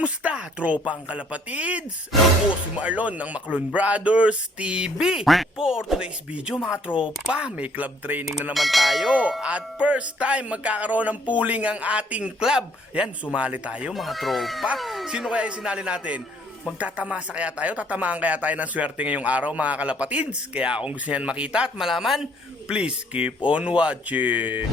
Kamusta, tropang kalapatids? Ako si Marlon ng Maclon Brothers TV. For today's video mga tropa, may club training na naman tayo. At first time magkakaroon ng pooling ang ating club. Yan, sumali tayo mga tropa. Sino kaya yung sinali natin? Magtatamasa kaya tayo? Tatamaan kaya tayo ng swerte ngayong araw mga kalapatids? Kaya kung gusto niyan makita at malaman, please keep on watching.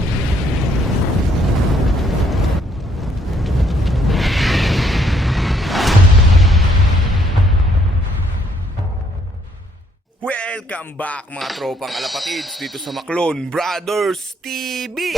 Welcome back mga tropang kalapatids dito sa Maclon Brothers TV.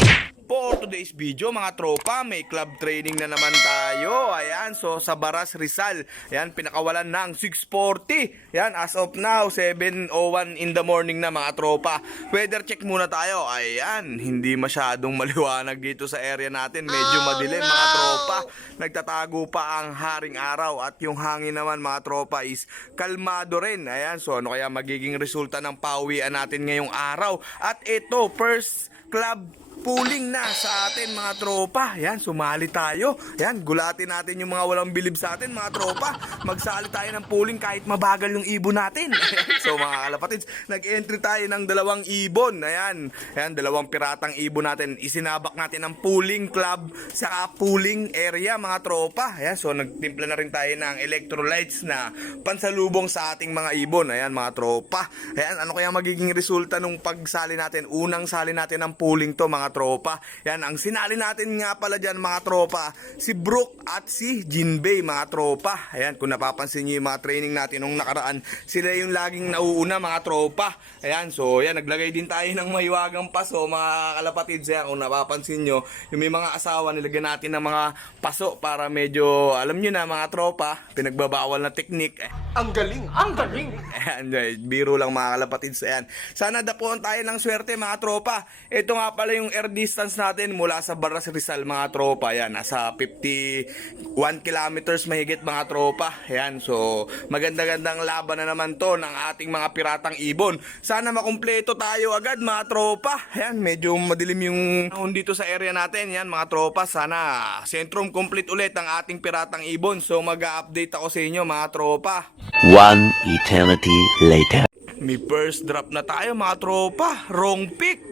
For today's video mga tropa, may club training na naman tayo. Ayan, so sa Baras Rizal. Ayan, pinakawalan ng 6:40. Ayan, as of now 7:01 in the morning na mga tropa. Weather check muna tayo. Ayan, hindi masyadong maliwanag dito sa area natin. Medyo madilim mga tropa. Nagtatago pa ang haring araw at yung hangin naman mga tropa is kalmado rin. Ayan, so ano kaya magiging resulta ng pauwian natin ngayong araw? At ito, first club pooling na sa atin mga tropa. Yan, sumali tayo. Yan, gulatin natin yung mga walang bilib sa atin mga tropa. Magsali tayo ng pooling kahit mabagal yung ibon natin. So mga kalapatids, nag-entry tayo ng 2 ibon. Ayan, ayan, 2 piratang ibon natin. Isinabak natin ang pooling club sa pooling area mga tropa. Ayan, so nagtimpla na rin tayo ng electrolytes na pansalubong sa ating mga ibon. Ayan mga tropa. Ayan, ano kaya magiging resulta nung pagsali natin? Unang sali natin ng pooling to mga tropa. Yan, ang sinali natin nga pala dyan mga tropa, si Brooke at si Jinbei mga tropa. Ayan, kung napapansin nyo yung mga training natin nung nakaraan, sila yung laging nauuna mga tropa. Ayan, so yan, naglagay din tayo ng mahiwagang paso mga kalapatids. Ayan, kung napapansin nyo, yung may mga asawa, nilagyan natin ng mga paso para medyo, alam nyo na mga tropa, pinagbabawal na teknik. Ang galing! Ang galing! Ayan, biro lang mga kalapatids. Ayan, sana dapuan tayo ng swerte mga tropa. Ito nga pala yung air distance natin mula sa Baras Rizal mga tropa. Ayan, nasa 51 kilometers mahigit mga tropa. Ayan, so maganda-gandang laban na naman to ng ating mga piratang ibon. Sana makumpleto tayo agad mga tropa. Ayan, medyo madilim yung panahon dito sa area natin. Ayan mga tropa, sana sentrum complete ulit ang ating piratang ibon. So mag-update ako sa inyo mga tropa. One eternity later. May first drop na tayo mga tropa. Wrong pick.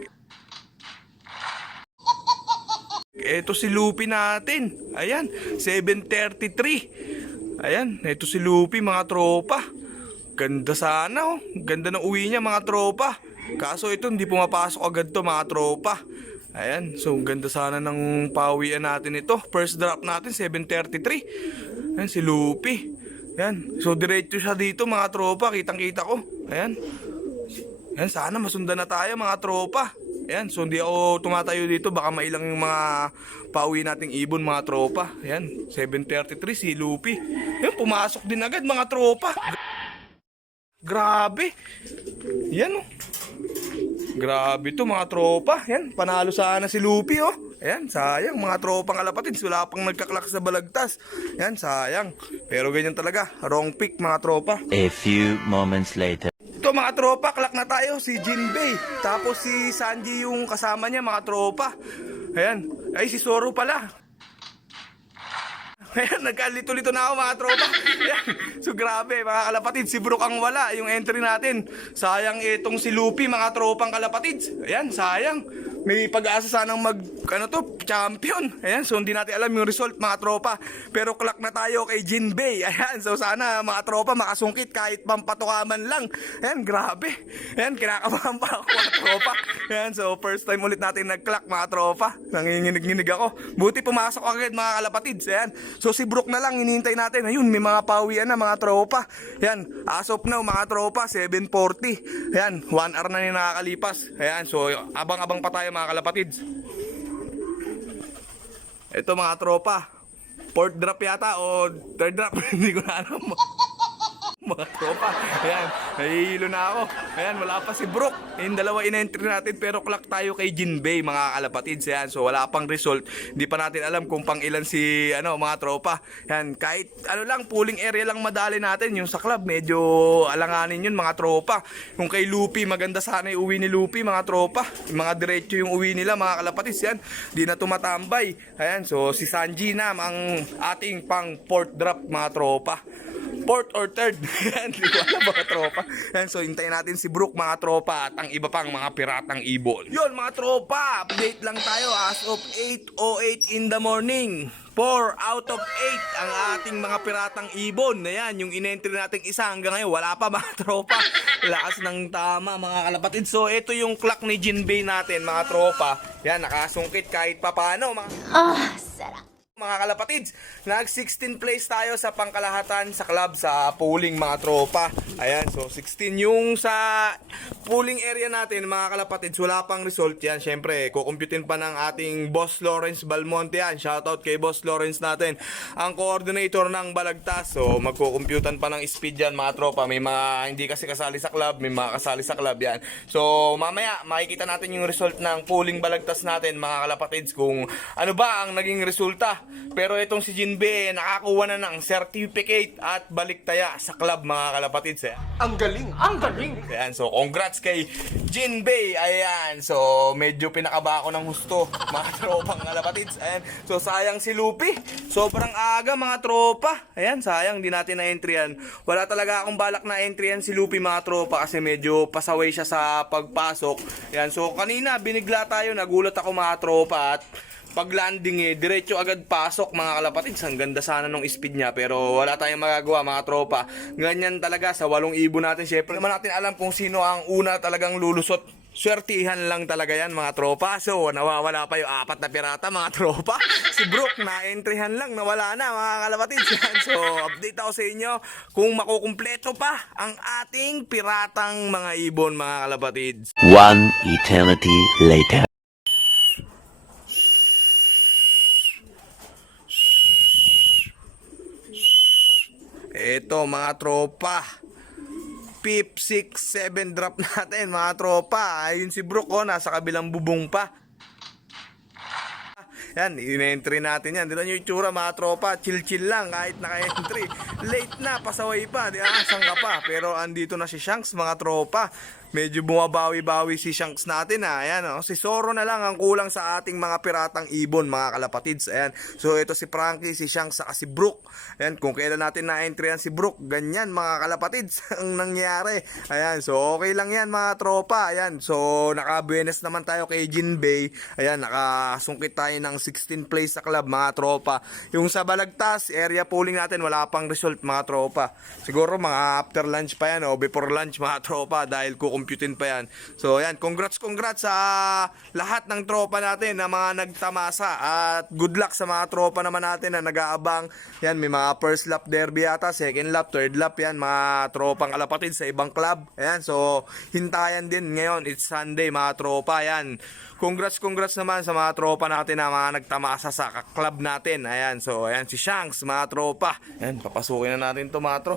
Ito si Lupi natin. Ayan, 7:33. Ayan, ito si Lupi mga tropa. Ganda sana oh. Ganda ng uwi niya mga tropa. Kaso ito hindi pumapasok agad to mga tropa. Ayan, so ganda sana ng pawian natin ito. First drop natin 7:33. Ayan si Lupi. Ayan, so diretso siya dito mga tropa. Kitang-kita ko. Ayan. Ayan, sana masundan na tayo mga tropa. Ayan, so hindi ako tumatayo dito. Baka mailang yung mga pauwi nating ibon mga tropa. Ayan, 7:33 si Lupi. Ayan, pumasok din agad mga tropa. Grabe. Ayan oh. Grabe to mga tropa. Ayan, panalo sana si Lupi oh. Ayan, sayang mga tropang kalapatids. Wala pang nagkaklak sa balagtas. Ayan, sayang. Pero ganyan talaga. Wrong pick mga tropa. A few moments later. Ito mga tropa, klak na tayo. Si Jinbei. Tapos si Sanji yung kasama niya mga tropa. Ayan. Ay, si Zoro pala. Ayan, nagkalito-lito na ako mga tropa. Ayan. So grabe mga kalapatids. Si Brooke ang wala. Yung entry natin. Sayang itong si Lupi mga tropang kalapatids. Ayan, sayang. May pag-asa sanang champion. Ayan, so hindi natin alam yung result mga tropa. Pero klak na tayo kay Jinbei. Ayan, so sana mga tropa makasungkit kahit pampatukaman lang. Ayan, grabe. Ayan, kinakabahan pa ako mga tropa. Ayan, so first time ulit natin nag-klak mga tropa. Nanginginig-nginig ako. Buti pumasok agad mga kalapatids. Ayan, so si Brooke na lang hinihintay natin. Ayun, may mga pawian na mga tropa. Ayan, as of now mga tropa, 7:40. Ayan, 1 hour na yung nakakalipas. Ayan, so abang-abang pa tayo mga kalapatids. Ito mga tropa, 4th drop yata o 3rd drop. Hindi ko na alam. mga tropa. Ayan, nahihilo na ako. Ayan, wala pa si Brook. Yung dalawa in-entry natin pero clock tayo kay Jinbei mga kalapatids. Ayan, so wala pang result. Hindi pa natin alam kung pang ilan si mga tropa. Ayan, kahit lang, pooling area lang madali natin. Yung sa club, medyo alanganin yun mga tropa. Yung kay Luffy, maganda sana yung uwi ni Luffy mga tropa. Yung mga diretso yung uwi nila mga kalapatids. Yan, di na tumatambay. Ayan, so si Sanji na ang ating pang fourth drop mga tropa. Fourth or third. Yan, di ko alam mga tropa. Yan, so hintayin natin si Brook mga tropa at ang iba pang mga piratang ibon. Yun mga tropa, update lang tayo as of 8:08 in the morning. 4 out of 8 ang ating mga piratang ibon. Ayan, yung in-entry nating isa hanggang ngayon, wala pa mga tropa. Lakas ng tama mga kalapatid. So, ito yung clock ni Jinbei natin mga tropa. Yan, nakasungkit kahit papano Sarap. mga kalapatids. Nag 16 place tayo sa pangkalahatan sa club sa pooling mga tropa. Ayan, so 16 yung sa pooling area natin mga kalapatids. Wala pang result yan. Syempre, kukumputin pa ng ating Boss Lawrence Balmonte yan. Shoutout kay Boss Lawrence natin. Ang coordinator ng Balagtas. So, magkukumputan pa ng speed yan mga tropa. May mga hindi kasi kasali sa club, may mga kasali sa club yan. So, mamaya makikita natin yung result ng pooling Balagtas natin mga kalapatids kung ano ba ang naging resulta. Pero itong si Jinbei nakakuha na ng certificate at baliktaya sa club mga kalapatids. Ang galing! Ang galing! Ayan, so congrats kay Jinbei. Ayan, so medyo pinakaba ako ng husto mga tropang kalapatids. Ayan, so sayang si Luffy. Sobrang aga mga tropa. Ayan, sayang di natin na-entryan. Wala talaga akong balak na entryan si Luffy mga tropa kasi medyo pasaway siya sa pagpasok. Ayan, so kanina binigla tayo, nagulat ako mga tropa at pag landing diretso agad pasok mga kalapatids. Ang ganda sana nung speed niya pero wala tayong magagawa mga tropa. Ganyan talaga sa 8 ibon natin. Syempre naman natin alam kung sino ang una talagang lulusot. Swertihan lang talaga yan mga tropa. So nawawala pa yung 4 na pirata mga tropa. Si Brook na-entryhan lang, nawala na mga kalapatids. So update ako sa inyo kung makukumpleto pa ang ating piratang mga ibon mga kalapatids. One eternity later. Ito mga tropa, 5, 6, 7 drop natin mga tropa. Ayun si Brook nasa kabilang bubong pa. Yan, in-entry natin yan. Dito nyo yung itsura mga tropa, chill-chill lang kahit naka-entry. Late na, pasaway pa, di asang ka pa. Pero andito na si Shanks mga tropa. Medyo bumabawi-bawi si Shanks natin Ayan, si Zoro na lang ang kulang sa ating mga piratang ibon mga kalapatids. Ayan. So ito si Frankie, si Shanks, saka si Brook. Ayan, kung kailan natin na-entry yan si Brook, ganyan mga kalapatids ang nangyari. Ayan, so okay lang yan mga tropa. Ayan, so naka-buenas naman tayo kay Jinbei. Ayan, nakasungkit tayo ng 16 place sa club mga tropa. Yung sa Balagtas, area polling natin, wala pang result mga tropa. Siguro mga after lunch pa yan o before lunch mga tropa dahil kukumputin pa yan. So yan, congrats sa lahat ng tropa natin na mga nagtamasa at good luck sa mga tropa naman natin na nag-aabang. Yan, may mga first lap derby yata, second lap, third lap yan, mga tropang kalapatid sa ibang club. Ayan, so hintayan din ngayon, it's Sunday mga tropa. Yan, congrats naman sa mga tropa natin na mga nagtamasa sa club natin. Ayan, so ayan si Shanks mga tropa. Ayan, papasukin na natin to mga tro.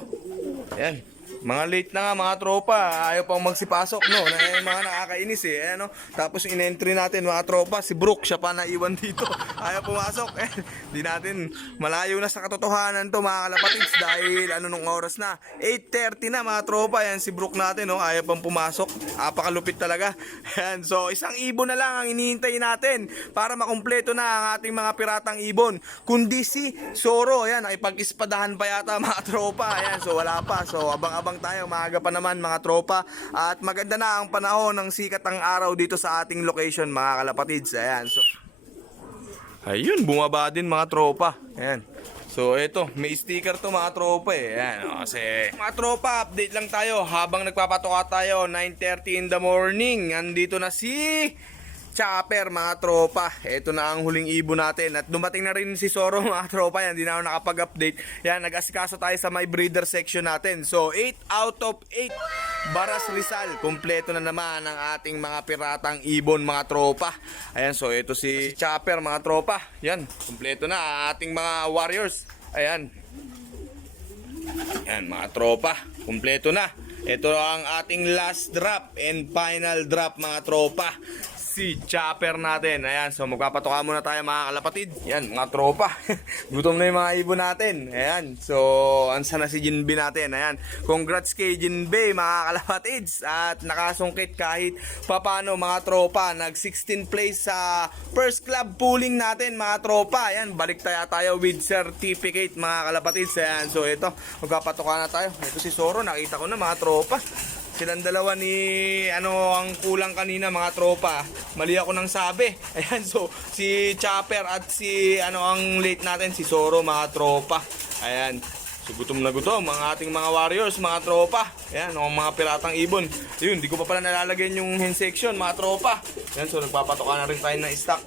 Ayan, mga late na nga mga tropa, ayaw pang magsipasok no, na mga nakakainis Ayan, tapos in-entry natin mga tropa, si Brook siya pa naiwan dito, ayaw pumasok di natin, malayo na sa katotohanan to mga kalapatids dahil nung oras na 8:30 na mga tropa. Ayan si Brook natin ayaw pang pumasok, apakalupit talaga. Ayan, so isang ibon na lang ang hinihintay natin para makumpleto na ang ating mga piratang ibon, kundi si Zoro. Ayan, nakipag-ispadahan pa yata mga tropa. Ayan, so wala pa, so abang tayo, maaga pa naman mga tropa at maganda na ang panahon ng sikat ng araw dito sa ating location mga kalapatids. Ayan, so ayun, bumaba din mga tropa. Ayan, so eto, may sticker to mga tropa Ayan, kasi mga tropa, update lang tayo habang nagpapatoka tayo. 9:30 in the morning, andito na si Chopper mga tropa. Ito na ang huling ibon natin at dumating na rin si Zoro mga tropa. Yan, hindi na ako nakapag-update. Yan, nag-asikaso tayo sa my breeder section natin. So 8 out of 8 Baras Rizal, kompleto na naman ang ating mga piratang ibon mga tropa. Ayan, so ito si Chopper mga tropa. Yan, kompleto na ang ating mga warriors. Ayan, Yan mga tropa, kumpleto na. Ito ang ating last drop and final drop mga tropa. Si chopper natin. Ayan, so magpapatuka muna tayo mga kalapatid. Yan, mga tropa. Gutom na yung mga ibon natin. Ayan, so ansa na si Jinbe natin. Ayan, congrats kay Jinbe mga kalapatids. At nakasungkit kahit papano mga tropa. Nag 16 place sa first club pooling natin mga tropa. Ayan, balik tayo with certificate mga kalapatids. Ayan, so ito, magpapatuka na tayo. Ito si Soro, nakita ko na mga tropa. Silang dalawa ni ang kulang kanina mga tropa. Mali ako nang sabi. Ayan, so si Chopper at si ang late natin si Soro mga tropa. Ayan. So gutom na gutom ang ating mga warriors mga tropa. Ayan, ang mga piratang ibon. Yun, di ko pa pala nalalagyan yung hen section mga tropa. Ayan, so nagpapatoka na rin tayo ng stock.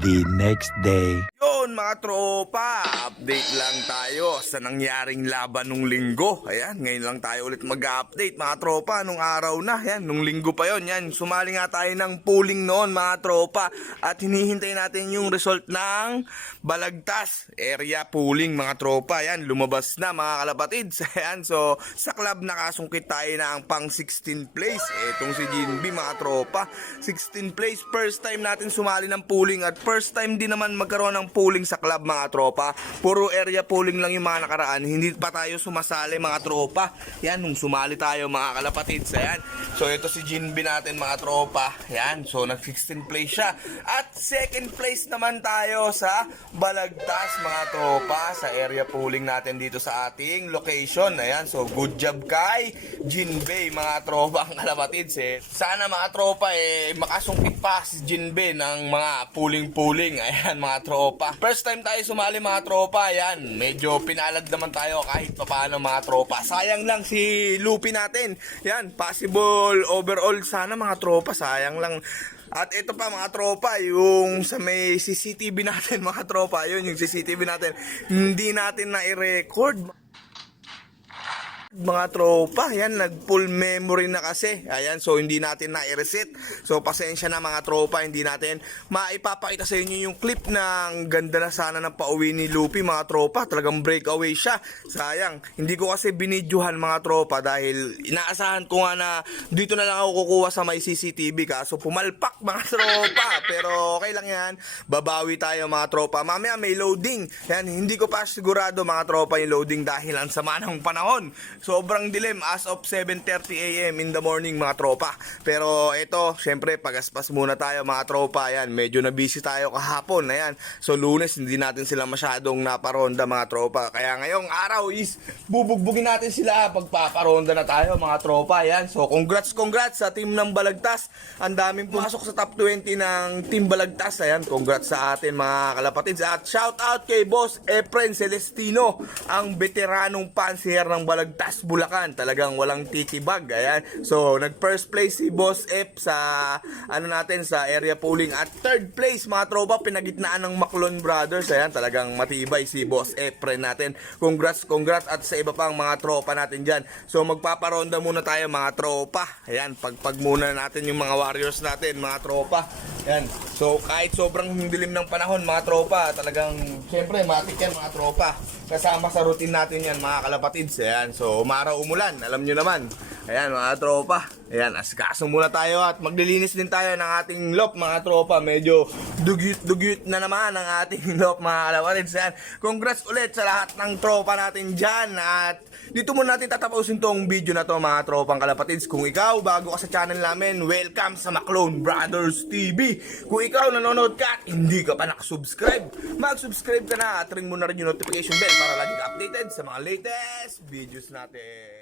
The next day. Yun mga tropa, update lang tayo sa nangyaring laban nung linggo. Ayan, ngayon lang tayo ulit mag-update mga tropa. Nung araw na, ayan, nung linggo pa yon. Yan, sumali nga tayo ng pooling noon mga tropa. At hinihintay natin yung result ng Balagtas area pooling mga tropa. Ayan, lumabas na mga kalapatids. Ayan, so sa club nakasungkit tayo na ang pang 16 place. Etong si Jinbe mga tropa, 16 place. First time natin sumali ng pooling at first time din naman magkaroon ng pooling sa club mga tropa. Puro area pooling lang yung mga nakaraan. Hindi pa tayo sumasali mga tropa. Yan, nung sumali tayo mga kalapatids. Ayan. So ito si Jinbe natin mga tropa. Yan, so nag 16 place siya. At second place naman tayo sa Balagtas mga tropa. Sa area pooling natin dito sa ating location. Ayan, so good job kay Jinbe mga tropa ang kalapatids. Sana mga tropa makasungkit pa si Jinbe ng mga pooling. Ayan mga tropa. First time tayo sumali mga tropa. Ayan, medyo pinalad naman tayo kahit papaano mga tropa. Sayang lang si Lupi natin. Yan, possible overall sana mga tropa. Sayang lang. At ito pa mga tropa, yung sa may CCTV natin mga tropa. Yun yung CCTV natin. Hindi natin na i-record. Mga tropa, yan, nag full memory na kasi. Ayan, so hindi natin na i-reset. So pasensya na mga tropa, hindi natin maipapakita sa inyo yung clip ng ganda na sana ng pauwi ni Lupi mga tropa. Talagang breakaway siya. Sayang, hindi ko kasi binidyohan mga tropa dahil inaasahan ko nga na dito na lang ako kukuha sa may CCTV kaso pumalpak mga tropa. Pero okay lang yan, babawi tayo mga tropa. Mamaya may loading. Yan, hindi ko pa sigurado mga tropa yung loading dahil ang sama ng panahon. Sobrang dilim as of 7:30 AM in the morning mga tropa. Pero ito, syempre pagaspas muna tayo mga tropa. Ayan, medyo na busy tayo kahapon. Ayan, so Lunes hindi natin sila masyadong naparonda mga tropa. Kaya ngayong araw is bubugbugin natin sila. Pagpaparonda na tayo mga tropa. Ayan, so congrats sa team ng Balagtas. Ang daming pumasok sa top 20 ng team Balagtas. Ayan, congrats sa atin mga kalapatids. At shout out kay Boss Efren Celestino, ang veteranong pansier ng Balagtas Bulacan, talagang walang titibag. Ayan, so nag first place si Boss F sa natin sa area pooling at third place mga tropa pinagitnaan ng Maclon Brothers. Ayan, talagang matibay si Boss F natin. Congrats at sa iba pang mga tropa natin dyan. So magpaparonda muna tayo mga tropa. Ayan, pagpag muna natin yung mga warriors natin mga tropa. Ayan, so kahit sobrang dilim ng panahon mga tropa, talagang syempre matik yan mga tropa. Kasama sa routine natin yan mga kalapatids. Ayan, so umaraw umulan, alam nyo naman. Ayan mga tropa. Ayan, asikaso muna tayo at maglilinis din tayo ng ating lop mga tropa. Medyo dugyot na naman ang ating lop mga kalapatids. Ayan, congrats ulit sa lahat ng tropa natin dyan. At dito muna natin tatapusin tong video na to mga tropang kalapatids. Kung ikaw bago ka sa channel namin, welcome sa Maclone Brothers TV. Kung ikaw nanonood ka at hindi ka pa nakasubscribe, mag-subscribe ka na at ring mo na rin yung notification bell para lagi ka updated sa mga latest videos natin.